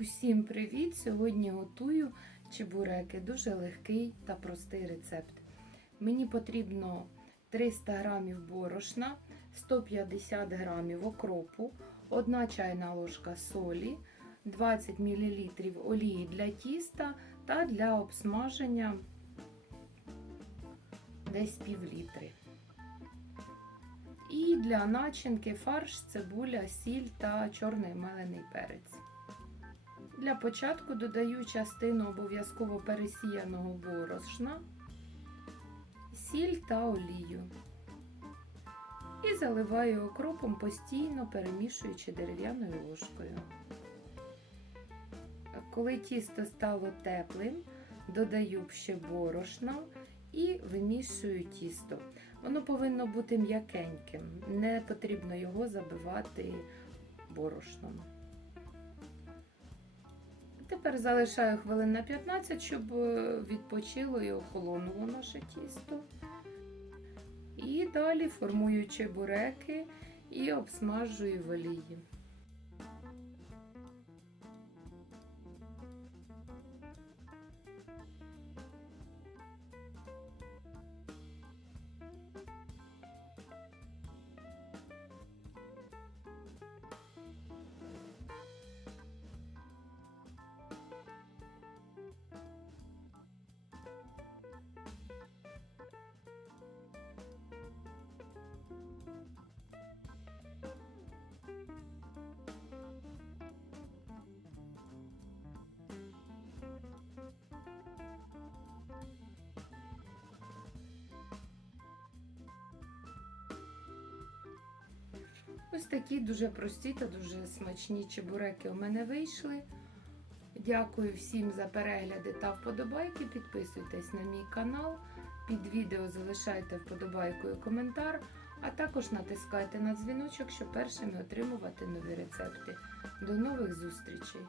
Усім привіт! Сьогодні готую чебуреки. Дуже легкий та простий рецепт. Мені потрібно 300 г борошна, 150 г окропу, 1 чайна ложка солі, 20 мл олії для тіста та для обсмаження десь пів літри. І для начинки фарш, цибуля, сіль та чорний мелений перець. Для початку додаю частину обов'язково пересіяного борошна, сіль та олію. І заливаю окропом постійно перемішуючи дерев'яною ложкою. Коли тісто стало теплим, додаю ще борошна і вимішую тісто. Воно повинно бути м'якеньким, не потрібно його забивати борошном. Тепер залишаю хвилин на 15, щоб відпочило і охолонуло наше тісто. І далі формую чебуреки і обсмажую в олії. Ось такі дуже прості та дуже смачні чебуреки у мене вийшли. Дякую всім за перегляди та вподобайки. Підписуйтесь на мій канал. Під відео залишайте вподобайку і коментар, а також натискайте на дзвіночок, щоб першими отримувати нові рецепти. До нових зустрічей!